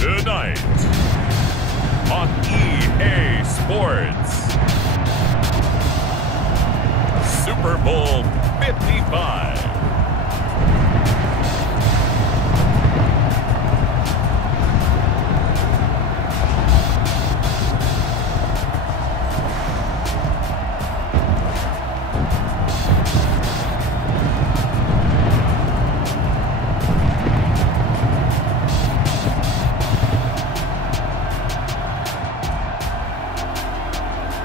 Tonight on EA Sports, Super Bowl 55.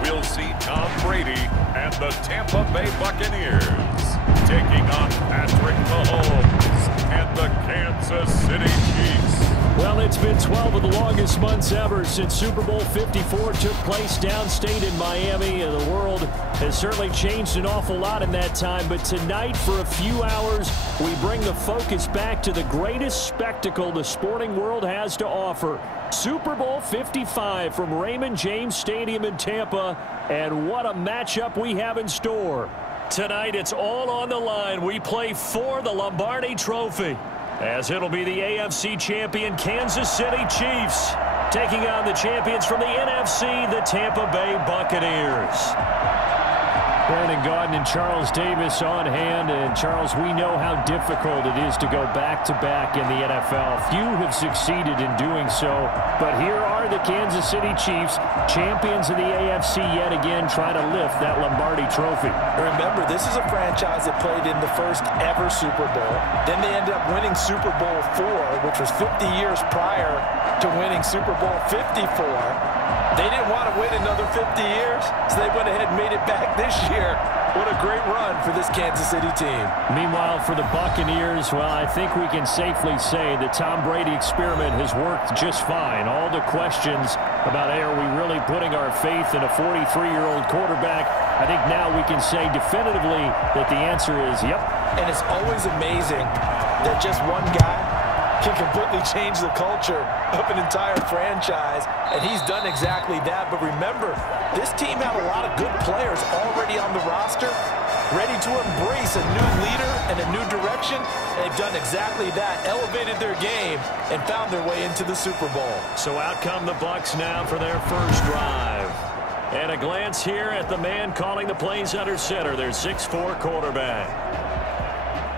We'll see Tom Brady and the Tampa Bay Buccaneers taking on Patrick Mahomes and the Kansas City Chiefs. Well, it's been 12 of the longest months ever since Super Bowl 54 took place downstate in Miami. And the world has certainly changed an awful lot in that time. But tonight, for a few hours, we bring the focus back to the greatest spectacle the sporting world has to offer. Super Bowl 55 from Raymond James Stadium in Tampa. And what a matchup we have in store. Tonight, it's all on the line. We play for the Lombardi Trophy, as it'll be the AFC champion Kansas City Chiefs taking on the champions from the NFC, the Tampa Bay Buccaneers. Brandon Gaudin and Charles Davis on hand. And Charles, we know how difficult it is to go back-to-back in the NFL. Few have succeeded in doing so, but here are the Kansas City Chiefs, champions of the AFC yet again, trying to lift that Lombardi Trophy. Remember, this is a franchise that played in the first ever Super Bowl. Then they ended up winning Super Bowl IV, which was 50 years prior to winning Super Bowl 54. They didn't want to wait another 50 years, so they went ahead and made it back this year. What a great run for this Kansas City team. Meanwhile, for the Buccaneers, well, I think we can safely say the Tom Brady experiment has worked just fine. All the questions about, hey, are we really putting our faith in a 43-year-old quarterback? I think now we can say definitively that the answer is yep. And it's always amazing that just one guy can completely change the culture of an entire franchise, and he's done exactly that. But remember, this team had a lot of good players already on the roster, ready to embrace a new leader and a new direction. They've done exactly that, elevated their game, and found their way into the Super Bowl. So out come the Bucs now for their first drive. And a glance here at the man calling the plays under center, their 6'4" quarterback.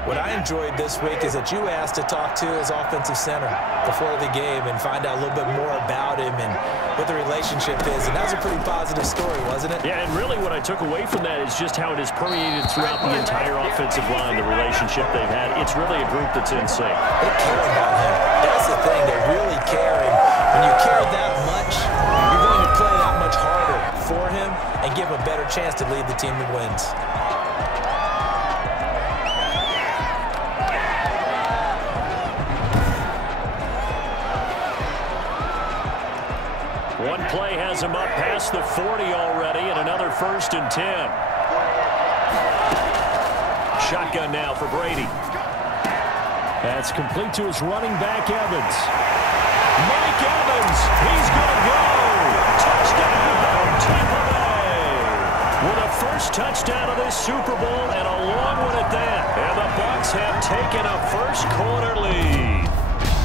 What I enjoyed this week is that you asked to talk to his offensive center before the game and find out a little bit more about him and what the relationship is. And that was a pretty positive story, wasn't it? Yeah, and really what I took away from that is just how it has permeated throughout the entire offensive line, the relationship they've had. It's really a group that's in sync. They care about him. That's the thing. They really care. And when you care that much, you're going to play that much harder for him and give him a better chance to lead the team that wins. One play has him up past the 40 already, and another 1st and 10. Shotgun now for Brady. That's complete to his running back, Evans. Mike Evans, he's going to go. Touchdown, Tampa Bay. With a first touchdown of this Super Bowl, and a long one at that. And the Bucs have taken a first-quarter lead.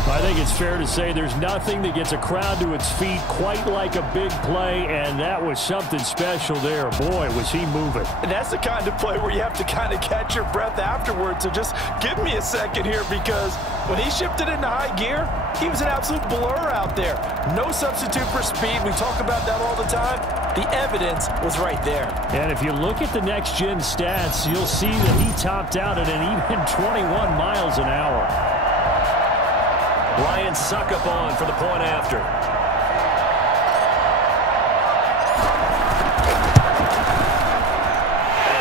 I think it's fair to say there's nothing that gets a crowd to its feet quite like a big play, and that was something special there. Boy, was he moving. And that's the kind of play where you have to kind of catch your breath afterwards. So just give me a second here, because when he shifted into high gear, he was an absolute blur out there. No substitute for speed. We talk about that all the time. The evidence was right there. And if you look at the next-gen stats, you'll see that he topped out at an even 21 miles an hour. Ryan Suckup on for the point after. And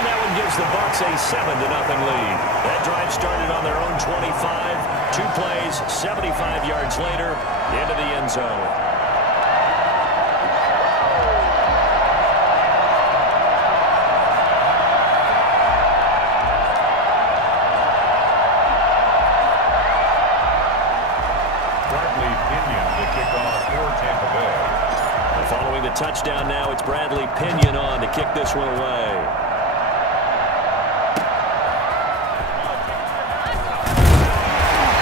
that one gives the Bucs a 7-0 lead. That drive started on their own 25. 2 plays, 75 yards later, into the end zone. Following the touchdown now, it's Bradley Pinion on to kick this one away.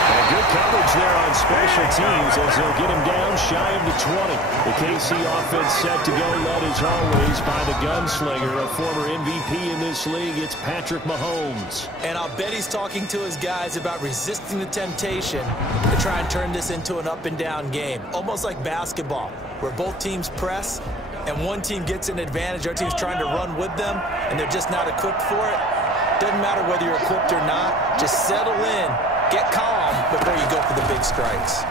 And good coverage yardage there on special teams as they'll get him down shy of the 20. The KC offense set to go, led as always by the gunslinger, a former MVP in this league. It's Patrick Mahomes. And I'll bet he's talking to his guys about resisting the temptation to try and turn this into an up-and-down game, almost like basketball, where both teams press and one team gets an advantage. Our team's trying to run with them, and they're just not equipped for it. Doesn't matter whether you're equipped or not. Just settle in, get calm before you go for the big strikes.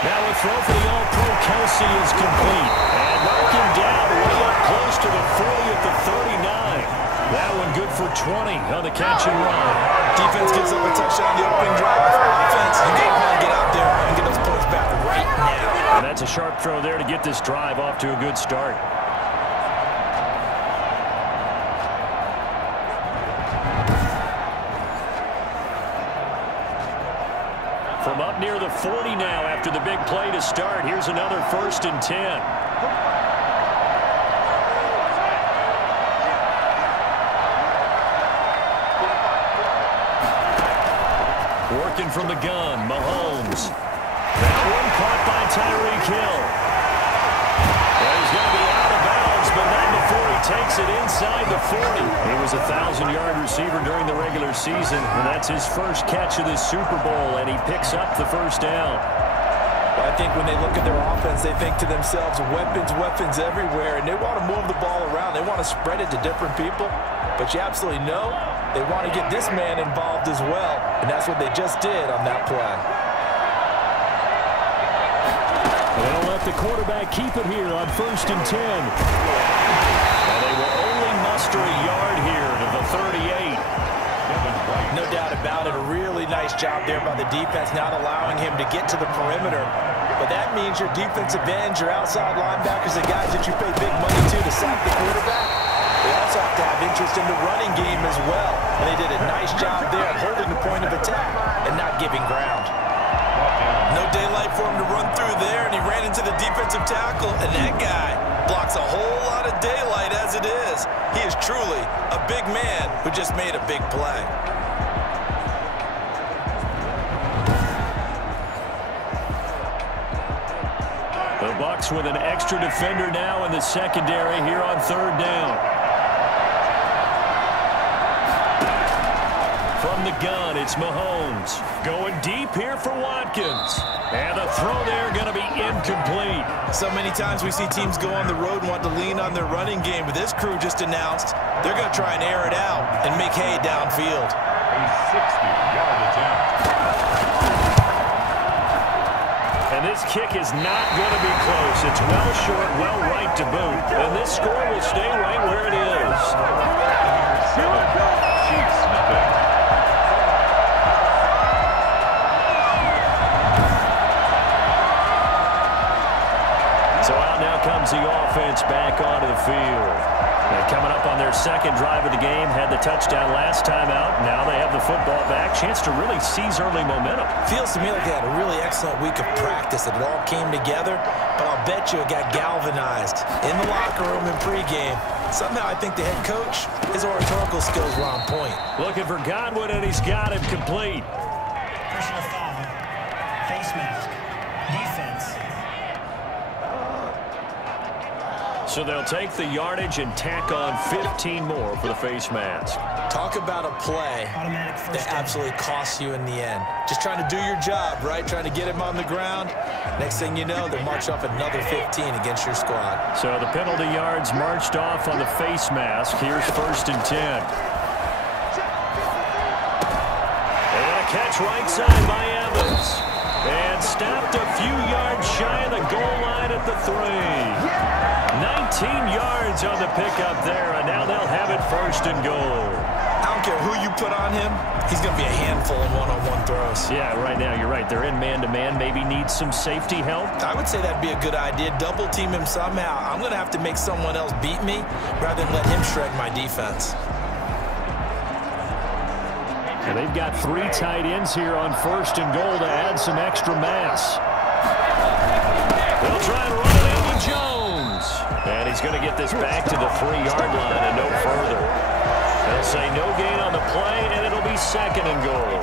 Now a throw for the All-Pro Kelsey is complete. And knocking down way up close to the 40 at the 39. That one good for 20 on the catch and run. Defense gives up a touchdown on the opening drive. Offense, you got to get out there and get those points back right now. And that's a sharp throw there to get this drive off to a good start. From up near the 40 now after the big play to start. Here's another 1st and 10. Working from the gun, Mahomes. That one caught by Tyreek Hill. Well, he's going to be out of bounds, but not before he takes it inside the 40. He was a 1,000-yard receiver during the regular season, and that's his first catch of this Super Bowl, and he picks up the first down. Well, I think when they look at their offense, they think to themselves, weapons, weapons everywhere, and they want to move the ball around. They want to spread it to different people, but you absolutely know they want to get this man involved as well, and that's what they just did on that play. They'll let the quarterback keep it here on 1st and 10. And they will only muster a yard here to the 38. No doubt about it. A really nice job there by the defense, not allowing him to get to the perimeter. But that means your defensive ends, your outside linebackers, the guys that you pay big money to sack the quarterback, they also have to have interest in the running game as well. And they did a nice job there of holding the point of attack and not giving ground. No daylight for him to run through there, and he ran into the defensive tackle, and that guy blocks a whole lot of daylight as it is. He is truly a big man who just made a big play. The Bucs with an extra defender now in the secondary here on 3rd down. From the gun, it's Mahomes. Going deep here for Watkins. And the throw there going to be incomplete. So many times we see teams go on the road and want to lean on their running game, but this crew just announced they're going to try and air it out and make hay downfield. A 60-yard attempt. And this kick is not going to be close. It's well short, well right to boot. And this score will stay right where it is. Chiefs nothing. So out now comes the offense back onto the field. And coming up on their 2nd drive of the game, had the touchdown last time out. Now they have the football back. Chance to really seize early momentum. Feels to me like they had a really excellent week of practice. It all came together, but I'll bet you it got galvanized in the locker room and pregame. Somehow I think the head coach, his oratorical skills were on point. Looking for Godwin, and he's got him complete. Personal foul, face mask, defense. So they'll take the yardage and tack on 15 more for the face mask. Talk about a play that absolutely costs you in the end. Just trying to do your job, right? Trying to get him on the ground. Next thing you know, they'll march off another 15 against your squad. So the penalty yards marched off on the face mask. Here's 1st and 10. They got a catch right side by Evans. And stopped a few yards shy of the goal line at the 3. 19 yards on the pickup there, and now they'll have it 1st and goal. I don't care who you put on him, he's going to be a handful in one-on-one throws. Yeah, right now you're right. They're in man-to-man, maybe needs some safety help. I would say that'd be a good idea. Double team him somehow. I'm going to have to make someone else beat me rather than let him shred my defense. And they've got 3 tight ends here on 1st and goal to add some extra mass. They'll try and run it into Jones. And he's going to get this back to the 3-yard line and no further. They'll say no gain on the play, and it'll be 2nd and goal.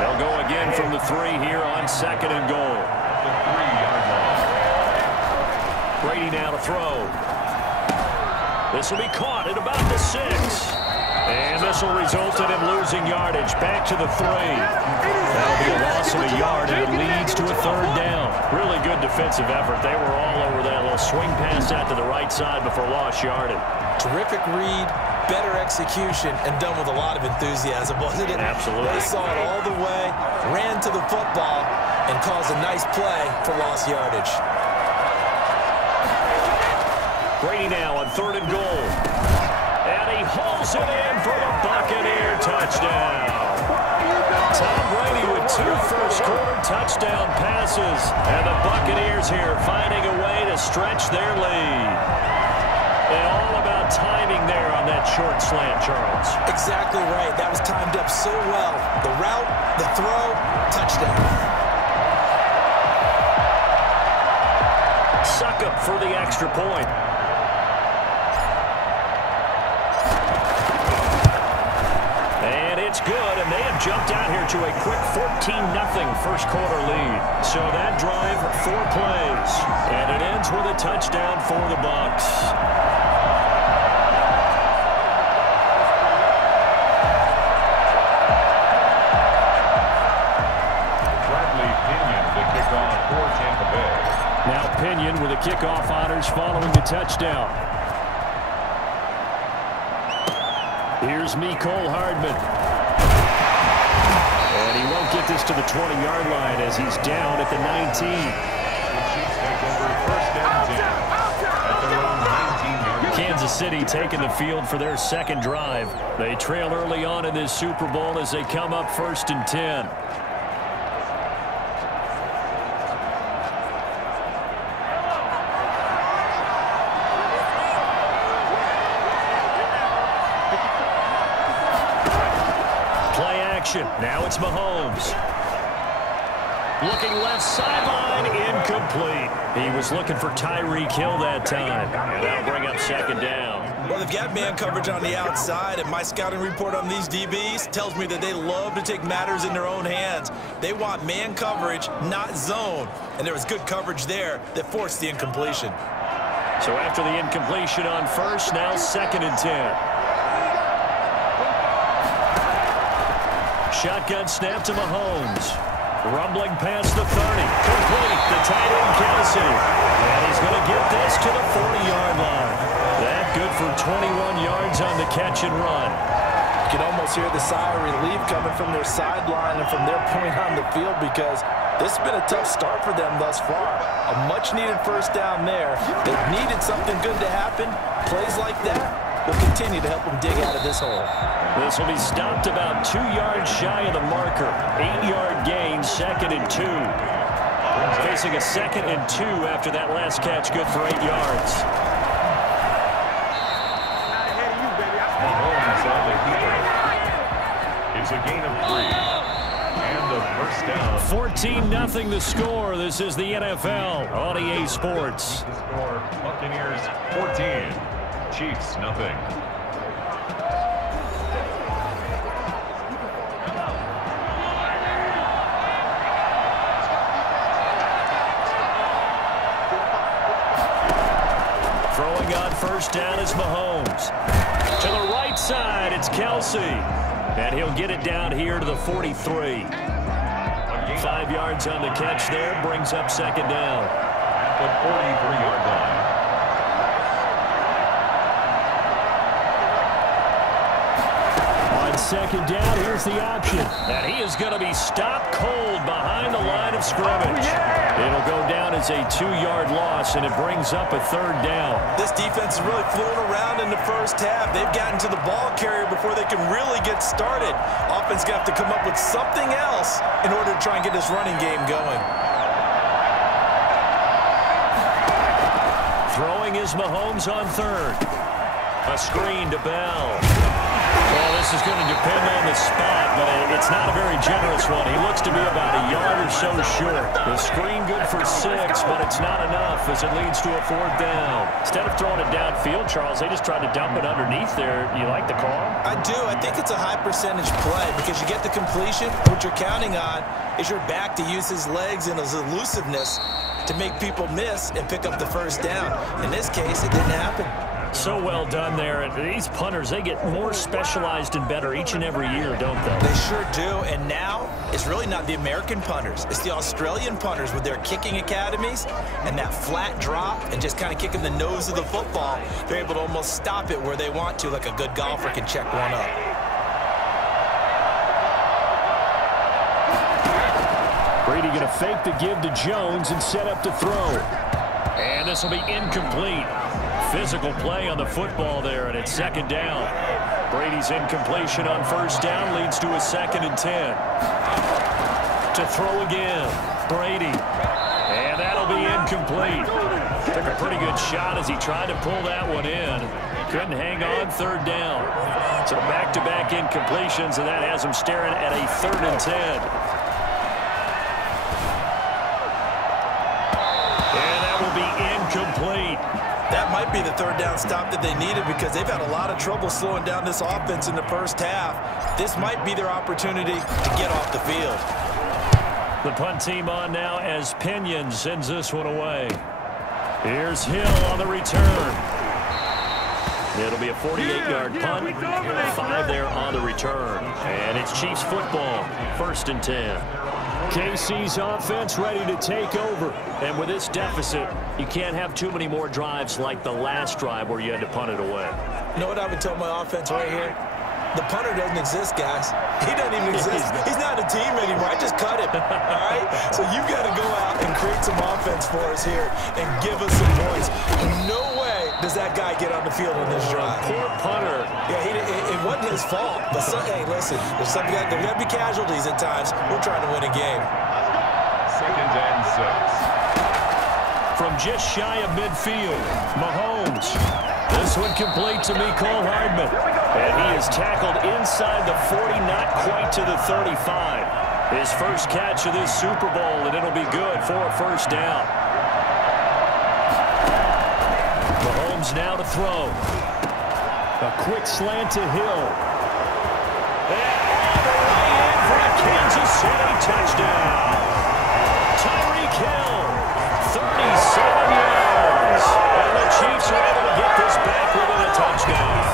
They'll They'll go again from the 3 here on 2nd and goal. The 3-yard line. Brady now to throw. This will be caught at about the 6. And this will result in him losing yardage. Back to the 3. That'll be a loss of a yard, and it leads to a 3rd down. Really good defensive effort. They were all over that little swing pass out to the right side before lost yardage. Terrific read, better execution, and done with a lot of enthusiasm, wasn't it? Absolutely. They saw it all the way, ran to the football, and caused a nice play for lost yardage. Brady now on 3rd and goal. And he hauls it in for the Buccaneer touchdown. Tom Brady with 2 first-quarter touchdown passes. And the Buccaneers here finding a way to stretch their lead. And all about timing there on that short slant, Charles. Exactly right. That was timed up so well. The route, the throw, touchdown. Succop for the extra point. And it's good, and they have jumped out here to a quick 14-0 first-quarter lead. So that drive, 4 plays, and it ends with a touchdown for the Bucs. Now Pinion with the kickoff honors following the touchdown. Here's Mecole Hardman. And he won't get this to the 20-yard line as he's down at the 19. Kansas City taking the field for their 2nd drive. They trail early on in this Super Bowl as they come up 1st and 10. Now it's Mahomes. Looking left sideline, incomplete. He was looking for Tyreek Hill that time. And that'll bring up 2nd down. Well, they've got man coverage on the outside, and my scouting report on these DBs tells me that they love to take matters in their own hands. They want man coverage, not zone. And there was good coverage there that forced the incompletion. So after the incompletion on 1st, now 2nd and 10. Shotgun snap to Mahomes. Rumbling past the 30. Complete. The tight end, Kelsey. And he's going to get this to the 40-yard line. That good for 21 yards on the catch and run. You can almost hear the sigh of relief coming from their sideline and from their point on the field because this has been a tough start for them thus far. A much-needed 1st down there. They've needed something good to happen. Plays like that will continue to help them dig out of this hole. This will be stopped about 2 yards shy of the marker. 8-yard gain, 2nd and 2. Facing a 2nd and 2 after that last catch, good for 8 yards. Mahomes on the keeper. It's a gain of 3. And the 1st down. 14-0 the score. This is the NFL on EA Sports. The score, Buccaneers 14. Chiefs, nothing. Throwing on 1st down is Mahomes. To the right side, it's Kelsey. And he'll get it down here to the 43. 5 yards on the catch there, brings up 2nd down. At the 43-yard line. 2nd down, here's the option. And he is going to be stopped cold behind the line of scrimmage. It'll go down as a 2-yard loss, and it brings up a 3rd down. This defense is really floating around in the 1st half. They've gotten to the ball carrier before they can really get started. Offense got to come up with something else in order to try and get this running game going. Throwing is Mahomes on 3rd. A screen to Bell. Well, this is going to depend on the spot, but it's not a very generous one. He looks to be about a yard or so short. The screen good for 6, but it's not enough as it leads to a 4th down. Instead of throwing it downfield, Charles, they just tried to dump it underneath there. You like the call? I do. I think it's a high percentage play because you get the completion. What you're counting on is your back to use his legs and his elusiveness to make people miss and pick up the 1st down. In this case, it didn't happen. So well done there. And these punters, they get more specialized and better each and every year, don't they? They sure do. And now it's really not the American punters. It's the Australian punters with their kicking academies and that flat drop and just kind of kicking the nose of the football. They're able to almost stop it where they want to, like a good golfer can check one up. Brady going to fake the give to Jones and set up to throw. And this will be incomplete. Physical play on the football there, and it's 2nd down. Brady's incompletion on 1st down leads to a 2nd and 10. To throw again, Brady. And that'll be incomplete. Took a pretty good shot as he tried to pull that one in. Couldn't hang on, 3rd down. So back-to-back incompletions, and that has him staring at a 3rd and 10. And that will be incomplete. That might be the 3rd down stop that they needed because they've had a lot of trouble slowing down this offense in the 1st half. This might be their opportunity to get off the field. The punt team on now as Pinion sends this one away. Here's Hill on the return. It'll be a 48-yard punt. 5 there on the return. And it's Chiefs football, 1st and 10. KC's offense ready to take over. And with this deficit, you can't have too many more drives like the last drive where you had to punt it away. You know what I would tell my offense right here? The punter doesn't exist, guys. He doesn't even exist. He's not a team anymore. I just cut him, all right? So you got to go out and create some offense for us here and give us some points. No way does that guy get on the field on this drive. Poor punter. Yeah, it wasn't his fault. But, hey, listen, there's got to be casualties at times. We're trying to win a game. 2nd and 6. From just shy of midfield, Mahomes. This one complete to Mecole Hardman. And he is tackled inside the 40, not quite to the 35. His first catch of this Super Bowl, and it'll be good for a 1st down. Mahomes now to throw. A quick slant to Hill. And all the way in for a Kansas City touchdown. Tyreek Hill, 37 yards. And the Chiefs are able to get this back within a touchdown.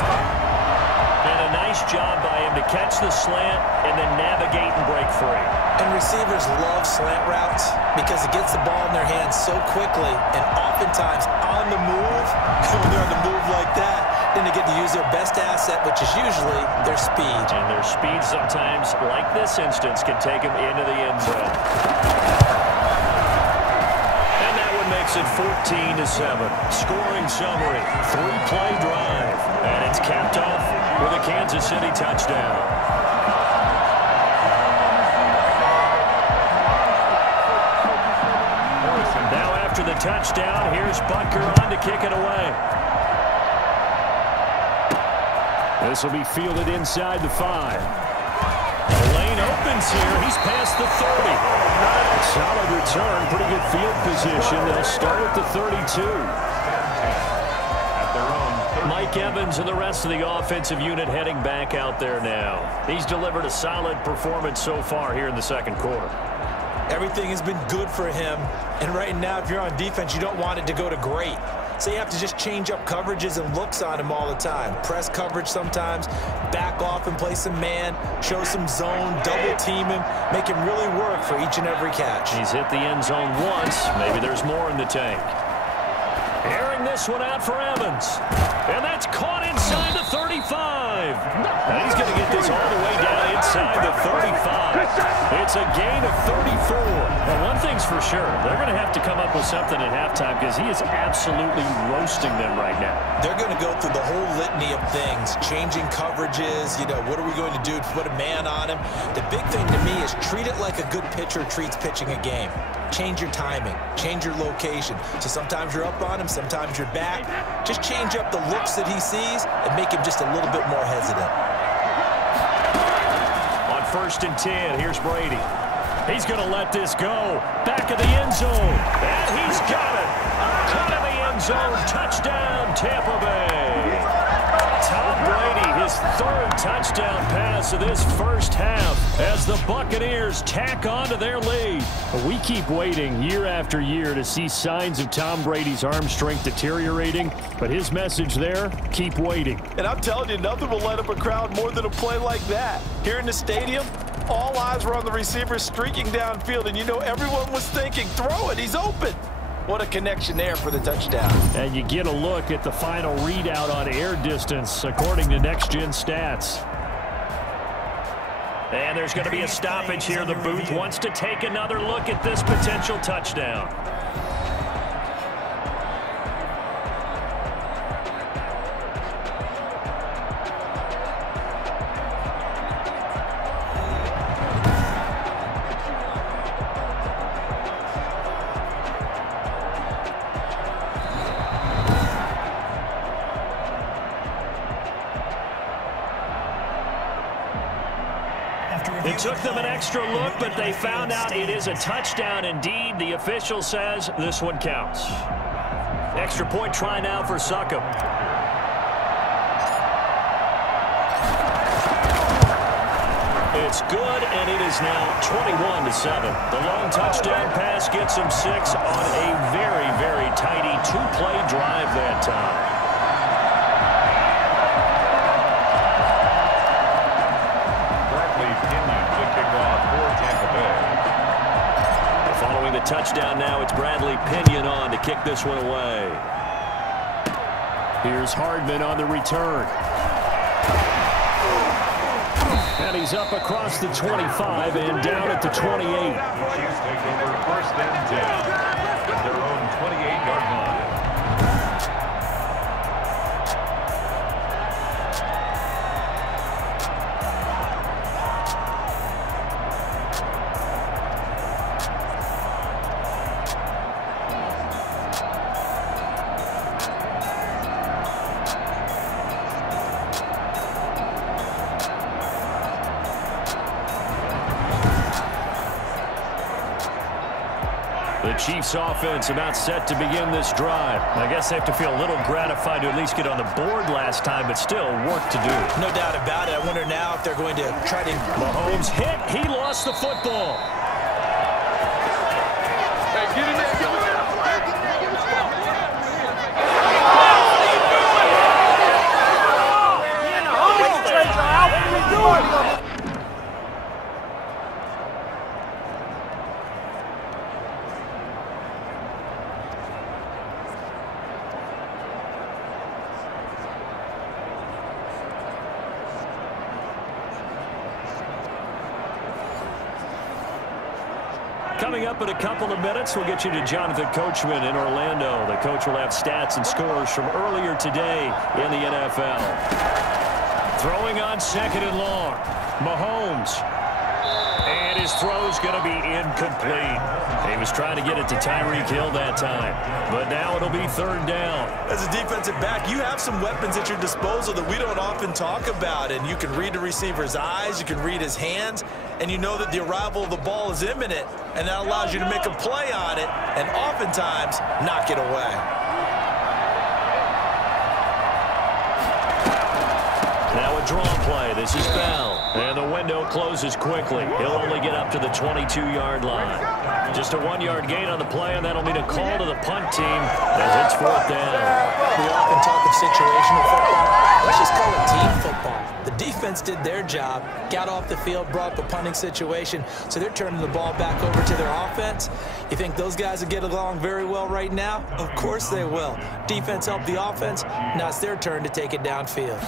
And a nice job by him to catch the slant and then navigate and break free. And receivers love slant routes because it gets the ball in their hands so quickly and oftentimes on the move. When they're on the move like that, then they get to use their best asset, which is usually their speed. And their speed sometimes, like this instance, can take them into the end zone. And that one makes it 14-7. Scoring summary, 3-play drive. And it's capped off with a Kansas City touchdown. Now after the touchdown, here's Butker on to kick it away. This will be fielded inside the 5. The lane opens here. He's past the 30. Solid return. Pretty good field position. They'll start at the 32. Mike Evans and the rest of the offensive unit heading back out there now. He's delivered a solid performance so far here in the 2nd quarter. Everything has been good for him. And right now, if you're on defense, you don't want it to go to great. So you have to just change up coverages and looks on him all the time. Press coverage sometimes, back off and play some man, show some zone, double team him, make him really work for each and every catch. He's hit the end zone once. Maybe there's more in the tank. Airing this one out for Evans. And that's caught inside the 35. And he's going to get this all the way down inside the 35. It's a gain of 34. Well, one thing's for sure. They're going to have to come up with something at halftime because he is absolutely roasting them right now. They're going to go through the whole litany of things, changing coverages, what are we going to do to put a man on him? The big thing to me is treat it like a good pitcher treats pitching a game. Change your timing, change your location. So sometimes you're up on him, sometimes you're back. Just change up the looks that he sees and make him just a little bit more hesitant. 1st and 10. Here's Brady. He's going to let this go. Back of the end zone. And he's got it. Caught in the end zone. Touchdown, Tampa Bay. Tom Brady, his 3rd touchdown pass of this first half as the Buccaneers tack on to their lead. We keep waiting year after year to see signs of Tom Brady's arm strength deteriorating, but his message there, keep waiting. And I'm telling you, nothing will light up a crowd more than a play like that. Here in the stadium, all eyes were on the receiver streaking downfield, and you know everyone was thinking, throw it, he's open. What a connection there for the touchdown. And you get a look at the final readout on air distance, according to Next Gen Stats. And there's going to be a stoppage here. The booth wants to take another look at this potential touchdown. It took them an extra look, but they found out it is a touchdown indeed. The official says this one counts. Extra point try now for Succop. It's good, and it is now 21-7. The long touchdown pass gets them 6 on a very, very tidy 2-play drive that time. Following the touchdown now, it's Bradley Pinion on to kick this one away. Here's Hardman on the return. And he's up across the 25 and down at the 28. Chiefs take over 1st and 10 at their own 28-yard line. The Chiefs offense about set to begin this drive. I guess they have to feel a little gratified to at least get on the board last time, but still work to do. No doubt about it. I wonder now if they're going to try to... Mahomes hit. He lost the football. Hey, get in there. Coming up in a couple of minutes, we'll get you to Jonathan Coachman in Orlando. The coach will have stats and scores from earlier today in the NFL. Throwing on 2nd and long. Mahomes. And his throw's going to be incomplete. He was trying to get it to Tyreek Hill that time. But now it'll be 3rd down. As a defensive back, you have some weapons at your disposal that we don't often talk about. And you can read the receiver's eyes, you can read his hands, and you know that the arrival of the ball is imminent. And that allows you to make a play on it and oftentimes knock it away. Now a draw play. This is Bell. And the window closes quickly. He'll only get up to the 22-yard line. Just a 1-yard gain on the play, and that'll mean a call to the punt team as it's 4th down. We often talk of situational football. Let's just call it team football. The defense did their job, got off the field, brought up a punting situation, so they're turning the ball back over to their offense. You think those guys will get along very well right now? Of course they will. Defense helped the offense. Now it's their turn to take it downfield.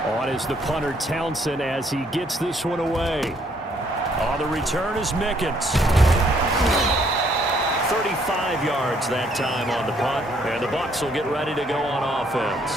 On is the punter Townsend as he gets this one away. On the return is Mickens. 35 yards that time on the punt, and the Bucs will get ready to go on offense.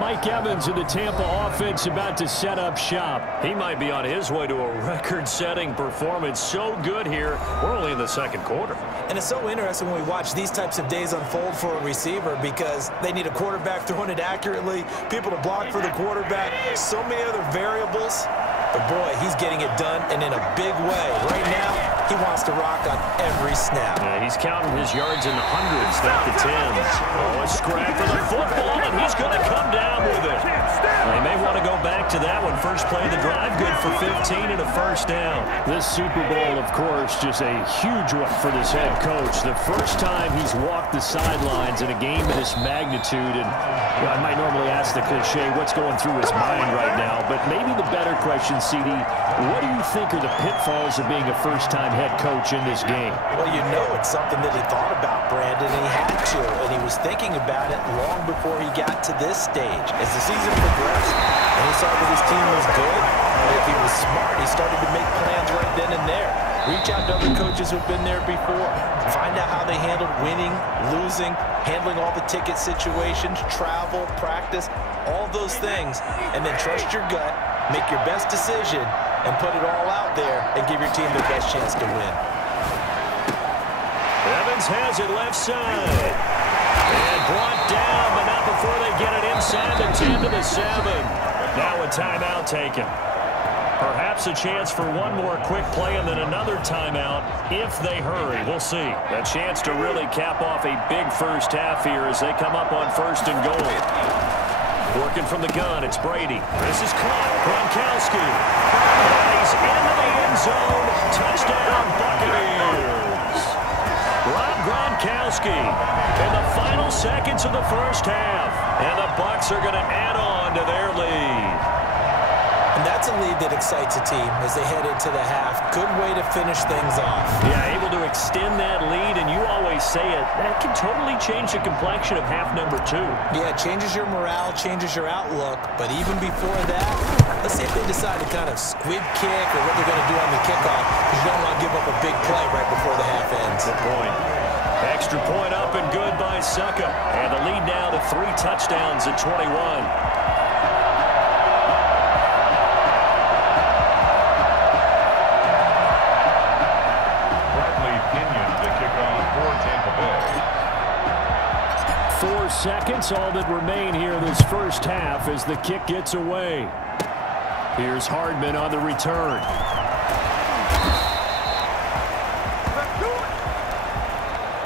Mike Evans of the Tampa offense about to set up shop. He might be on his way to a record-setting performance. So good here. We're only in the second quarter. And it's so interesting when we watch these types of days unfold for a receiver because they need a quarterback throwing it accurately, people to block for the quarterback, so many other variables. But, boy, he's getting it done, and in a big way. Right now, he wants to rock on every snap. Yeah, he's counting his yards in the hundreds, not the tens. Oh, a scrap for the football, and he's going to come down with it. They may want to go back to that one. First play of the drive, good for 15 and a first down. This Super Bowl, of course, just a huge one for this head coach. The first time he's walked the sidelines in a game of this magnitude, and I might normally ask the cliche, what's going through his mind right now, but maybe the better question, CD, what do you think are the pitfalls of being a first-time head coach in this game? Well, you know it's something that he thought about, Brandon, and he had to, and he was thinking about it long before he got to this stage. As the season progressed, and he saw that his team was good, and if he was smart, he started to make plans right then and there. Reach out to other coaches who've been there before. Find out how they handled winning, losing, handling all the ticket situations, travel, practice, all those things, and then trust your gut, make your best decision, and put it all out there and give your team the best chance to win. Evans has it left side. And brought down, but not before they get it inside the 10 to the 7. Now a timeout taken. Perhaps a chance for one more quick play and then another timeout if they hurry. We'll see. A chance to really cap off a big first half here as they come up on first and goal. Working from the gun, it's Brady. This is caught. Gronkowski. And he's into the end zone. Touchdown, Buccaneers. Rob Gronkowski in the final seconds of the first half. And the Bucs are going to add on to their lead. And that's a lead that excites a team as they head into the half. Good way to finish things off. Yeah, able to extend that lead, and you always say it, that can totally change the complexion of half number 2. Yeah, it changes your morale, changes your outlook. But even before that, let's see if they decide to kind of squib kick or what they're going to do on the kickoff, because you don't want to give up a big play right before the half ends. Good point. Extra point up and good by Succa. And the lead now to 3 touchdowns at 21. Seconds, all that remain here this first half as the kick gets away. Here's Hardman on the return.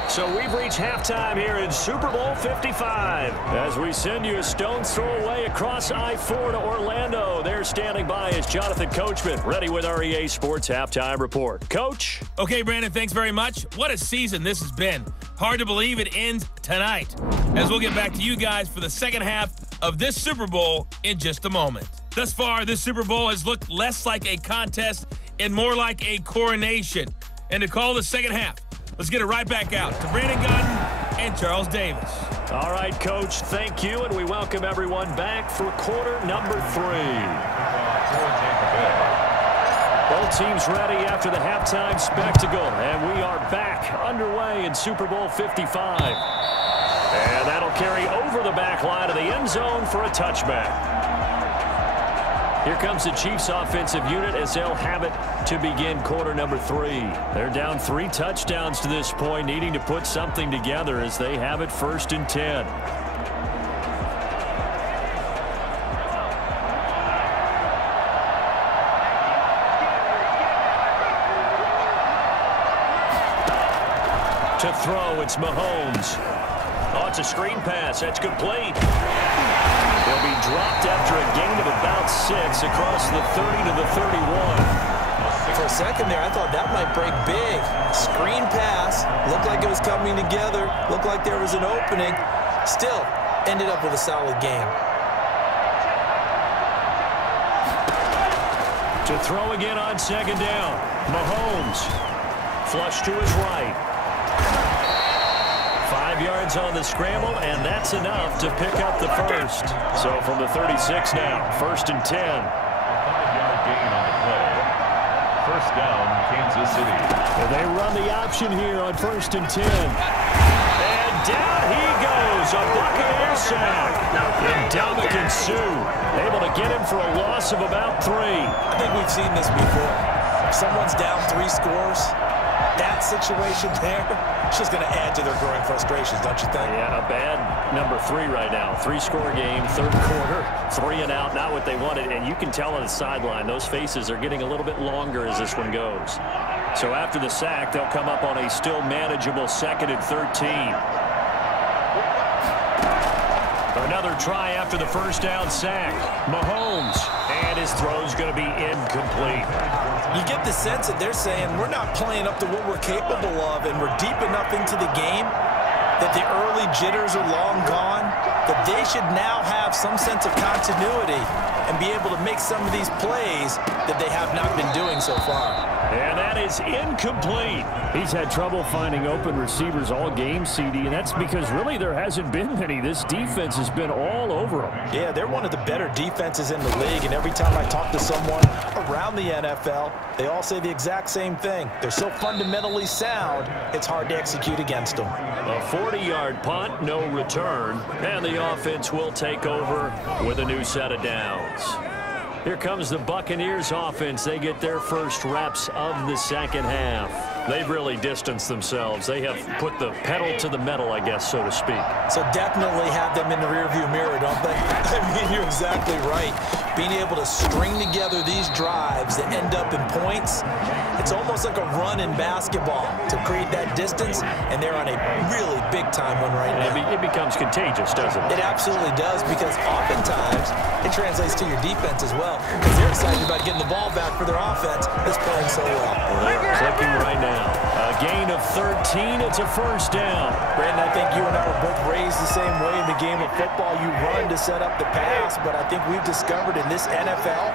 So we've reached halftime here in Super Bowl 55 as we send you a stone's throw away across I-4 to Orlando. There standing by is Jonathan Coachman, ready with our EA Sports Halftime Report. Coach? Okay, Brandon, thanks very much. What a season this has been. Hard to believe it ends tonight, as we'll get back to you guys for the second half of this Super Bowl in just a moment. Thus far, this Super Bowl has looked less like a contest and more like a coronation. And to call the second half, let's get it right back out to Brandon Gaudin and Charles Davis. All right, Coach, thank you, and we welcome everyone back for quarter number 3. Both teams ready after the halftime spectacle, and we are back underway in Super Bowl 55. And that'll carry over the back line of the end zone for a touchback. Here comes the Chiefs offensive unit as they'll have it to begin quarter number 3. They're down 3 touchdowns to this point, needing to put something together as they have it 1st and 10. To throw, it's Mahomes. Oh, it's a screen pass. That's complete. He'll be dropped after a gain of about 6 across the 30 to the 31. For a second there, I thought that might break big. Screen pass. Looked like it was coming together. Looked like there was an opening. Still, ended up with a solid game. To throw again on 2nd down. Mahomes. Flush to his right. 5 yards on the scramble, and that's enough to pick up the first. So from the 36 now, 1st and 10. 5-yard gain on the play. First down, Kansas City. And they run the option here on 1st and 10. And down he goes. A Buccaneer sack. And Dominican Sue able to get him for a loss of about 3. I think we've seen this before. If someone's down 3 scores, that situation there, it's just going to add to their growing frustrations, don't you think? Yeah, a bad number 3 right now. 3-score game, third quarter, 3 and out, not what they wanted. And you can tell on the sideline, those faces are getting a little bit longer as this one goes. So after the sack, they'll come up on a still manageable 2nd and 13. Another try after the first down sack. Mahomes, and his throw's going to be incomplete. You get the sense that they're saying we're not playing up to what we're capable of, and we're deep enough into the game that the early jitters are long gone, that they should now have some sense of continuity and be able to make some of these plays that they have not been doing so far. And that is incomplete. He's had trouble finding open receivers all game, CD, and that's because really there hasn't been many. This defense has been all over them. Yeah, they're one of the better defenses in the league, and every time I talk to someone around the NFL, they all say the exact same thing. They're so fundamentally sound, it's hard to execute against them. A 40-yard punt, no return, and the offense will take over with a new set of downs. Here comes the Buccaneers offense. They get their first reps of the second half. They've really distanced themselves. They have put the pedal to the metal, I guess, so to speak. So definitely have them in the rearview mirror, don't they? I mean, you're exactly right. Being able to string together these drives that end up in points, it's almost like a run in basketball to create that distance, and they're on a really big-time one right now. It becomes contagious, doesn't it? It absolutely does, because oftentimes it translates to your defense as well, because they're excited about getting the ball back for their offense that's playing so well. They're clicking right now. A gain of 13. It's a first down. Brandon, I think you and I were both raised the same way in the game of football. You run to set up the pass, but I think we've discovered in this NFL,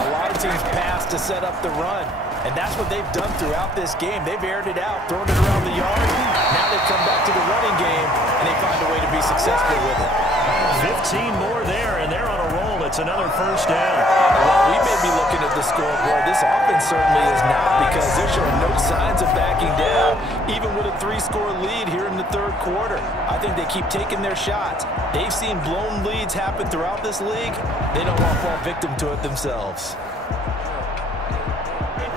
a lot of teams pass to set up the run. And that's what they've done throughout this game. They've aired it out, thrown it around the yard. Now they've come back to the running game, and they find a way to be successful with it. 15 more there, and they're on a roll. It's another first down. Well, we may be looking at the scoreboard. This offense certainly is not, because they're showing no signs of backing down, even with a 3-score lead here in the third quarter. I think they keep taking their shots. They've seen blown leads happen throughout this league. They don't want to fall victim to it themselves.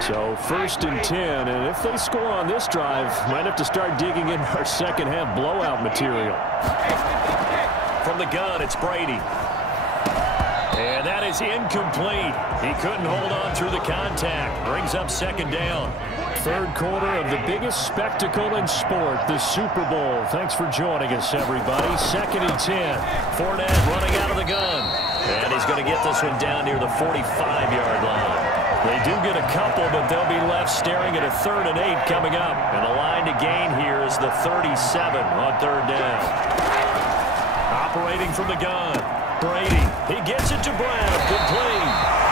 So 1st and 10, and if they score on this drive, might have to start digging in our second half blowout material. From the gun, it's Brady. And that is incomplete. He couldn't hold on through the contact. Brings up second down. Third quarter of the biggest spectacle in sport, the Super Bowl. Thanks for joining us, everybody. 2nd and 10. Fournette running out of the gun. And he's going to get this one down near the 45-yard line. They do get a couple, but they'll be left staring at a 3rd and 8 coming up. And the line to gain here is the 37 on 3rd down. Operating from the gun, Brady. He gets it to Brown. Good play.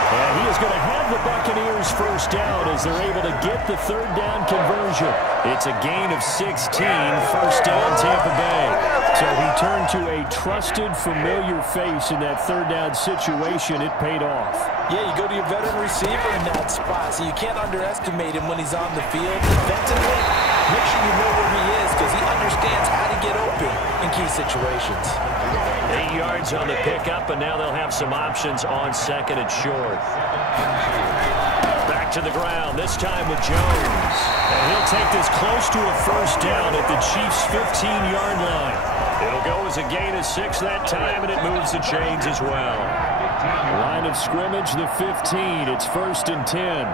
And he is going to have the Buccaneers first down as they're able to get the 3rd down conversion. It's a gain of 16, first down Tampa Bay. So he turned to a trusted, familiar face in that 3rd down situation. It paid off. Yeah, you go to your veteran receiver in that spot, so you can't underestimate him when he's on the field. Defensively, make sure you know where he is, because he understands how to get open in key situations. 8 yards on the pickup, and now they'll have some options on 2nd and short. Back to the ground, this time with Jones. And he'll take this close to a first down at the Chiefs' 15-yard line. It'll go as a gain of 6 that time, and it moves the chains as well. Line of scrimmage, the 15. It's 1st and 10.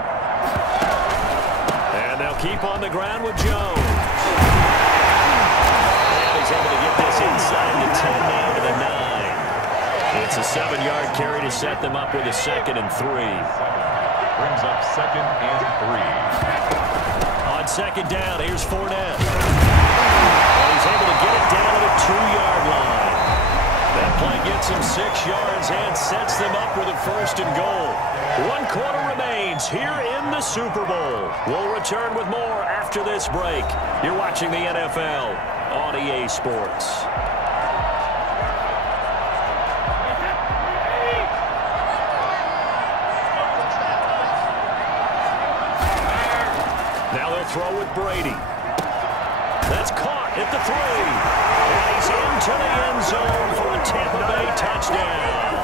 And they'll keep on the ground with Jones. And he's able to get this inside the 10 now to the 9. It's a 7-yard carry to set them up with a 2nd and 3. Brings up 2nd and 3. On 2nd down, here's Fournette. And he's able to get it down to the 2-yard line. That play gets him 6 yards and sets them up with a 1st and goal. 1 quarter remains here in the Super Bowl. We'll return with more after this break. You're watching the NFL on EA Sports. Now they'll throw with Brady. That's caught at the 3. And he's into the end zone for a Tampa Bay touchdown.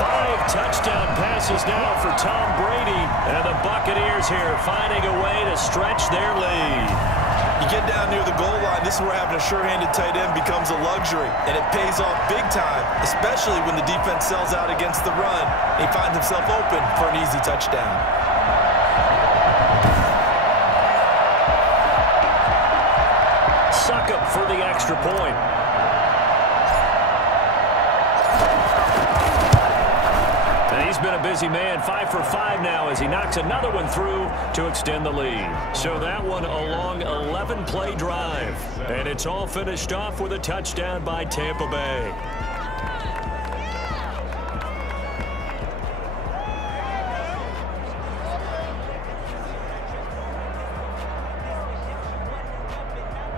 5 touchdown passes now for Tom Brady. And the Buccaneers here finding a way to stretch their lead. You get down near the goal line, this is where having a sure-handed tight end becomes a luxury. And it pays off big time, especially when the defense sells out against the run. He finds himself open for an easy touchdown. Suck up for the extra point. And he's been a busy man, 5 for 5 now as he knocks another one through to extend the lead. So that one a long 11-play drive. And it's all finished off with a touchdown by Tampa Bay.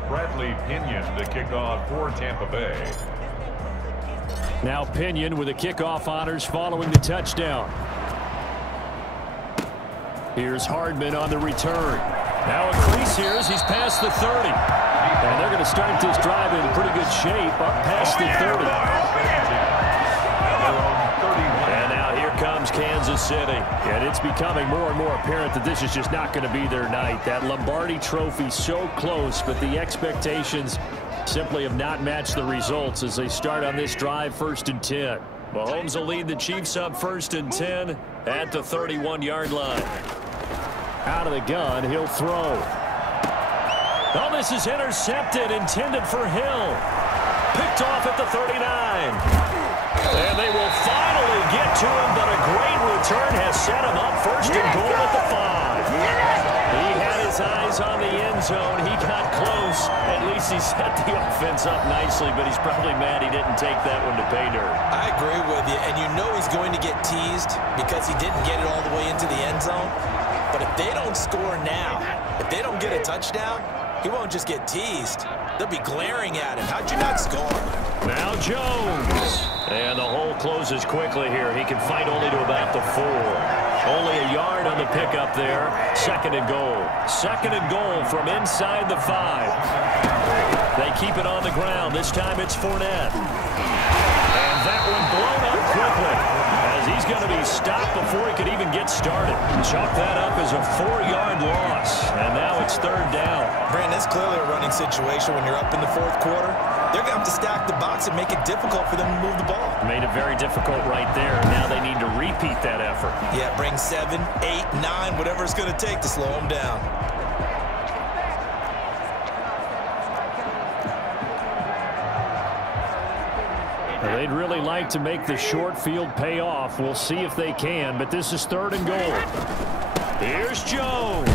Bradley Pinion to kick off for Tampa Bay. Now Pinion with the kickoff honors following the touchdown. Here's Hardman on the return. Now a crease here as he's past the 30. And they're going to start this drive in pretty good shape up past the 30. And now here comes Kansas City. And it's becoming more and more apparent that this is just not going to be their night. That Lombardi trophy so close, but the expectations simply have not matched the results as they start on this drive 1st and 10. Mahomes will lead the Chiefs up 1st and 10 at the 31-yard line. Out of the gun, he'll throw. Oh, this is intercepted, intended for Hill. Picked off at the 39. And they will finally get to him, but a great return has set him up 1st and goal at the 5. He had his eyes on the end zone. He got close. At least he set the offense up nicely, but he's probably mad he didn't take that one to pay dirt. I agree with you, and you know he's going to get teased because he didn't get it all the way into the end zone. But if they don't score now, if they don't get a touchdown, he won't just get teased. They'll be glaring at him. How'd you not score? Now Jones. And the hole closes quickly here. He can fight only to about the 4. Only a yard on the pickup there. 2nd and goal. 2nd and goal from inside the 5. They keep it on the ground. This time it's Fournette. And that one blown up quickly as he's going to be stopped before he could even get started. Chalk that up as a 4-yard loss. And now it's 3rd down. Brandon, it's clearly a running situation when you're up in the 4th quarter. They're going to have to stack the box and make it difficult for them to move the ball. Made it very difficult right there. Now they need to repeat that effort. Yeah, bring 7, 8, 9, whatever it's going to take to slow them down. They'd really like to make the short field pay off. We'll see if they can, but this is 3rd and goal. Here's Jones.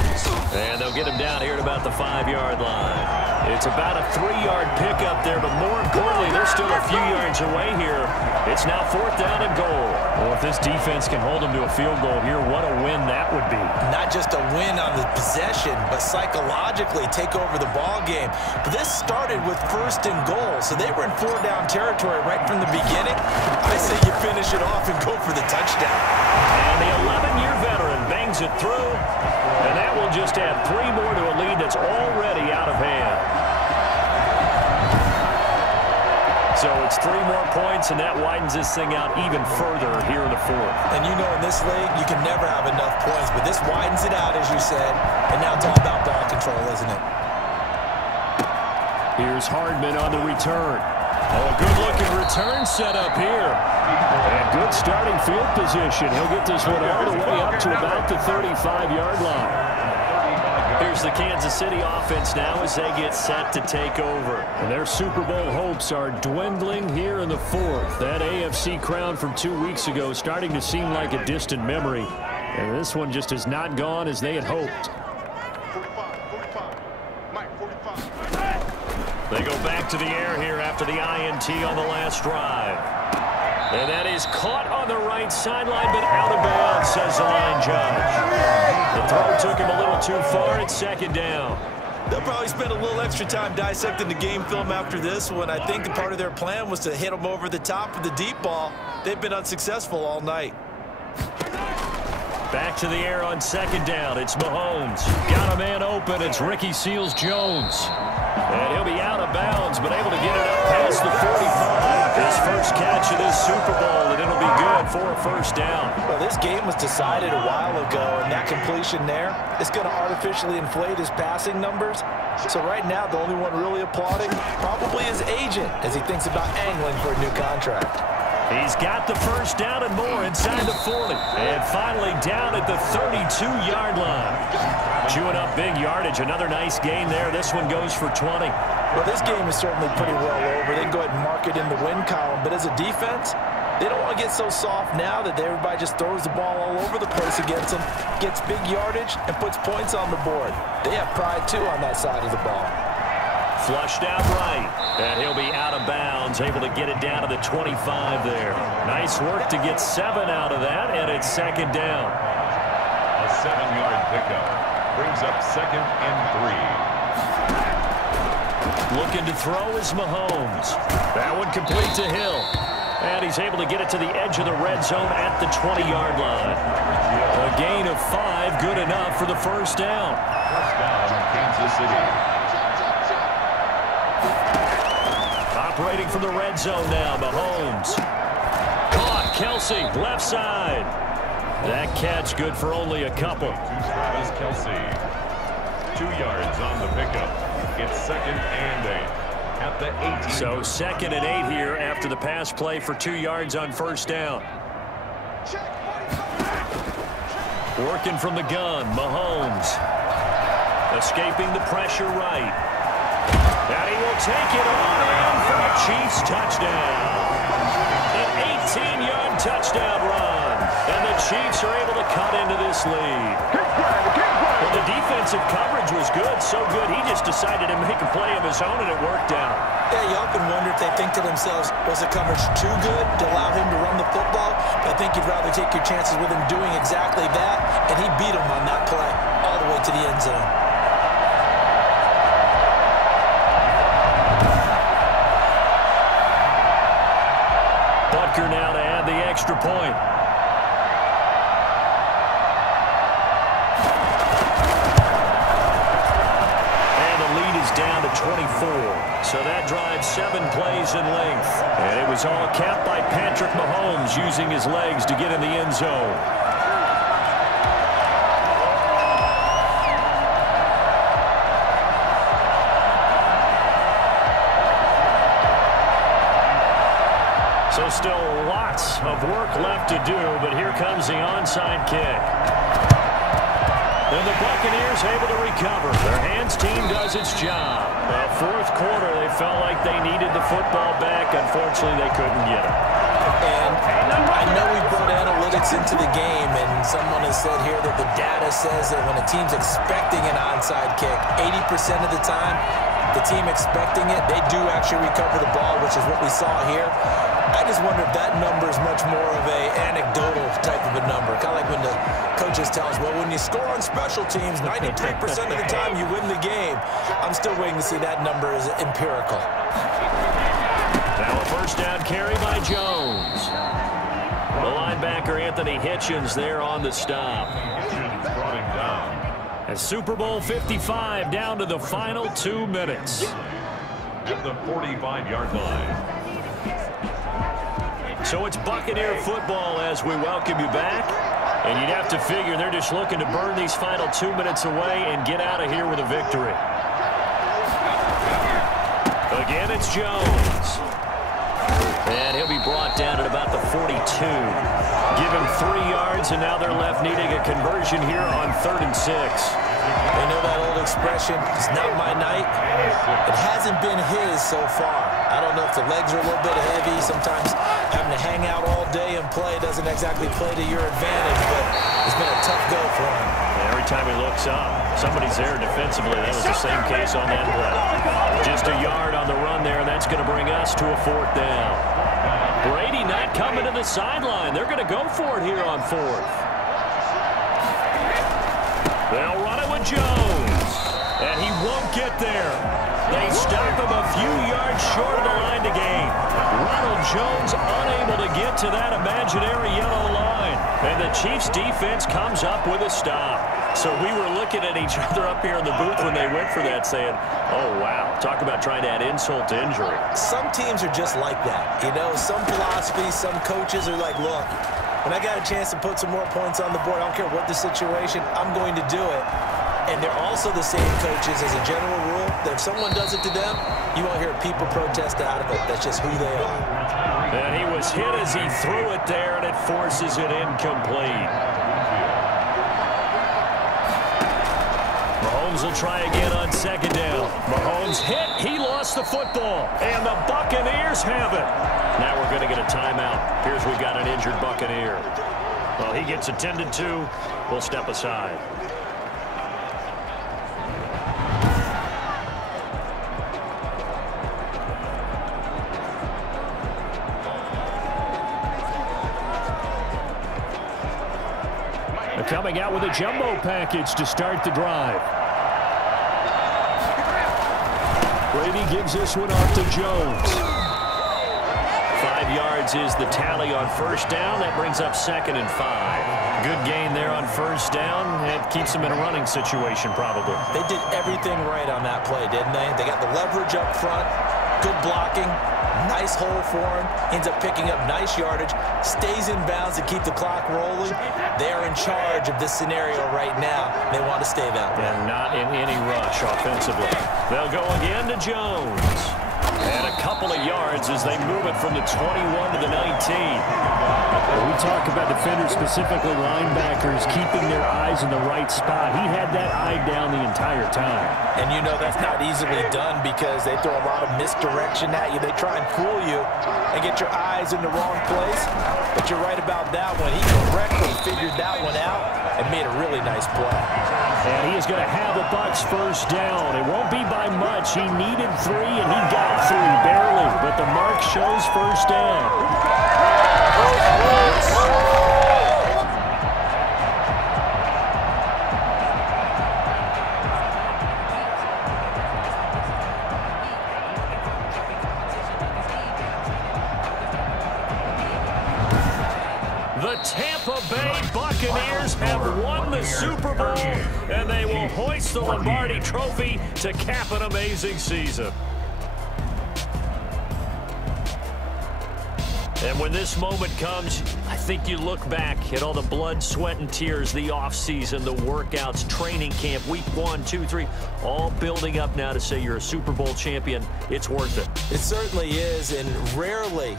And they'll get him down here at about the 5-yard line. It's about a 3-yard pickup there, but more importantly, they're still a few yards away here. It's now 4th down and goal. Well, if this defense can hold them to a field goal here, what a win that would be. Not just a win on the possession, but psychologically take over the ball game. But this started with 1st and goal, so they were in 4-down territory right from the beginning. I say you finish it off and go for the touchdown. And the 11-year veteran bangs it through, and that will just add 3 more to a lead that's already out of hand. So it's 3 more points, and that widens this thing out even further here in the 4th. And you know in this league, you can never have enough points, but this widens it out, as you said, and now it's all about ball control, isn't it? Here's Hardman on the return. Oh, a good-looking return set up here. And good starting field position. He'll get this one all the way up to about the 35-yard line. Here's the Kansas City offense now as they get set to take over. And their Super Bowl hopes are dwindling here in the 4th. That AFC crown from 2 weeks ago starting to seem like a distant memory. And this one just has not gone as they had hoped. They go back to the air here after the INT on the last drive. And that is caught on the right sideline, but out of bounds, says the line judge. The throw took him a little too far. It's 2nd down. They'll probably spend a little extra time dissecting the game film after this one. I think part of their plan was to hit him over the top of the deep ball. They've been unsuccessful all night. Back to the air on 2nd down. It's Mahomes. Got a man open. It's Ricky Seals-Jones. And he'll be out of bounds, but able to get it up past the 45. His first catch of this Super Bowl, and it'll be good for a first down. Well, this game was decided a while ago, and that completion there is going to artificially inflate his passing numbers. So right now, the only one really applauding probably his agent as he thinks about angling for a new contract. He's got the first down and more inside the 40. And finally down at the 32-yard line. Chewing up big yardage. Another nice gain there. This one goes for 20. Well, this game is certainly pretty well over. They can go ahead and mark it in the win column. But as a defense, they don't want to get so soft now that everybody just throws the ball all over the place against them, gets big yardage, and puts points on the board. They have pride, too, on that side of the ball. Flushed out right, and he'll be out of bounds, able to get it down to the 25 there. Nice work to get 7 out of that, and it's second down. A 7-yard pickup brings up 2nd and 3. Looking to throw is Mahomes. That one complete to Hill. And he's able to get it to the edge of the red zone at the 20-yard line. A gain of 5, good enough for the first down. First down, Kansas City. Operating from the red zone now, Mahomes. Caught, Kelsey, left side. That catch good for only a couple. To Travis Kelsey. 2 yards on the pickup. It's 2nd and 8 at the 18. So 2nd and 8 here after the pass play for 2 yards on first down. Working from the gun, Mahomes. Escaping the pressure right. And he will take it on in for a Chiefs touchdown. An 18-yard touchdown run. And the Chiefs are able to cut into this lead. Well, the defensive coverage was good, so good he just decided to make a play of his own, and it worked out. Yeah, you often wonder if they think to themselves, was the coverage too good to allow him to run the football? But I think you'd rather take your chances with him doing exactly that, and he beat him on that play all the way to the end zone. Now to add the extra point. And the lead is down to 24. So that drives 7 plays in length. And it was all capped by Patrick Mahomes using his legs to get in the end zone. So still lots of work left to do, but here comes the onside kick. And the Buccaneers able to recover. Their hands team does its job. Fourth quarter, they felt like they needed the football back. Unfortunately, they couldn't get it. And I know we brought analytics into the game, and someone has said here that the data says that when a team's expecting an onside kick, 80% of the time, the team expecting it, they do actually recover the ball, which is what we saw here. I just wonder if that number is much more of a anecdotal type of a number. Kind of like when the coaches tell us, well, when you score on special teams, 93% of the time you win the game. I'm still waiting to see that number is empirical. Now a first down carry by Jones. The linebacker Anthony Hitchens there on the stop. Hitchens brought him down. And Super Bowl 55 down to the final 2 minutes. At the 45-yard line. So it's Buccaneer football as we welcome you back. And you'd have to figure they're just looking to burn these final 2 minutes away and get out of here with a victory. Again, it's Jones. And he'll be brought down at about the 42. Give him 3 yards, and now they're left needing a conversion here on 3rd and 6. They know that old expression, it's not my night. It hasn't been his so far. I don't know if the legs are a little bit heavy. Sometimes having to hang out all day and play doesn't exactly play to your advantage, but it's been a tough go for him. Every time he looks up, somebody's there defensively. That was the same case on that play. Just a yard on the run there, and that's going to bring us to a 4th down. Brady not coming to the sideline. They're going to go for it here on 4th. They'll run it with Jones, and he won't get there. They stop him a few yards short of the line to gain. Ronald Jones unable to get to that imaginary yellow line. And the Chiefs defense comes up with a stop. So we were looking at each other up here in the booth when they went for that saying, oh, wow, talk about trying to add insult to injury. Some teams are just like that. You know, some philosophies, some coaches are like, look, when I got a chance to put some more points on the board, I don't care what the situation, I'm going to do it. And they're also the same coaches as a general rule that if someone does it to them, you won't hear people protest out of it. That's just who they are. And he was hit as he threw it there, and it forces it incomplete. Mahomes will try again on second down. Mahomes hit. He lost the football. And the Buccaneers have it. Now we're going to get a timeout. Here's we've got an injured Buccaneer. Well, he gets attended to. We'll step aside. Coming out with a jumbo package to start the drive. Brady gives this one off to Jones. 5 yards is the tally on first down. That brings up 2nd and 5. Good gain there on first down. It keeps them in a running situation probably. They did everything right on that play, didn't they? They got the leverage up front, good blocking, nice hole for him, ends up picking up nice yardage, stays in bounds to keep the clock rolling. They are in charge of this scenario right now. They want to stay that way. And not in any rush offensively. They'll go again to Jones. And a couple of yards as they move it from the 21 to the 19. We talk about defenders, specifically linebackers, keeping their eyes in the right spot. He had that eye down the entire time. And you know that's not easily done because they throw a lot of misdirection at you. They try and fool you and get your eyes in the wrong place. But you're right about that one. He correctly figured that one out and made a really nice play. And he is going to have the Bucs first down. It won't be by much. He needed 3, and he got 3, barely. But the mark shows first down. The Tampa Bay Buccaneers have won the Super Bowl, and they will hoist the Lombardi Trophy to cap an amazing season. And when this moment comes, I think you look back at all the blood, sweat, and tears, the offseason, the workouts, training camp, week 1, 2, 3, all building up now to say you're a Super Bowl champion. It's worth it. It certainly is, and rarely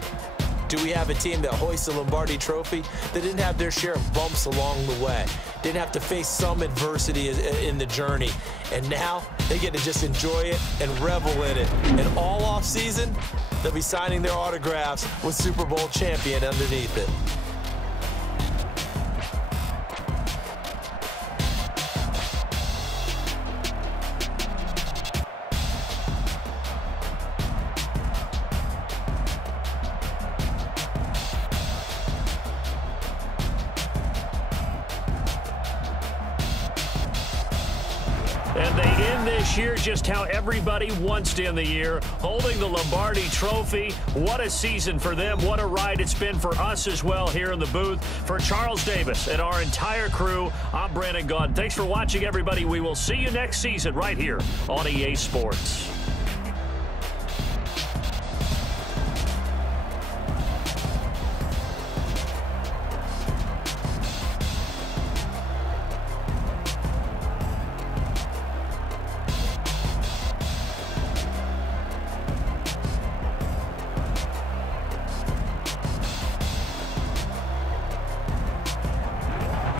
do we have a team that hoists a Lombardi Trophy that didn't have their share of bumps along the way, didn't have to face some adversity in the journey, and now they get to just enjoy it and revel in it. And all offseason, they'll be signing their autographs with Super Bowl champion underneath it. And they end this year just how everybody wants to end the year, holding the Lombardi Trophy. What a season for them. What a ride it's been for us as well here in the booth. For Charles Davis and our entire crew, I'm Brandon Gaudin. Thanks for watching, everybody. We will see you next season right here on EA Sports.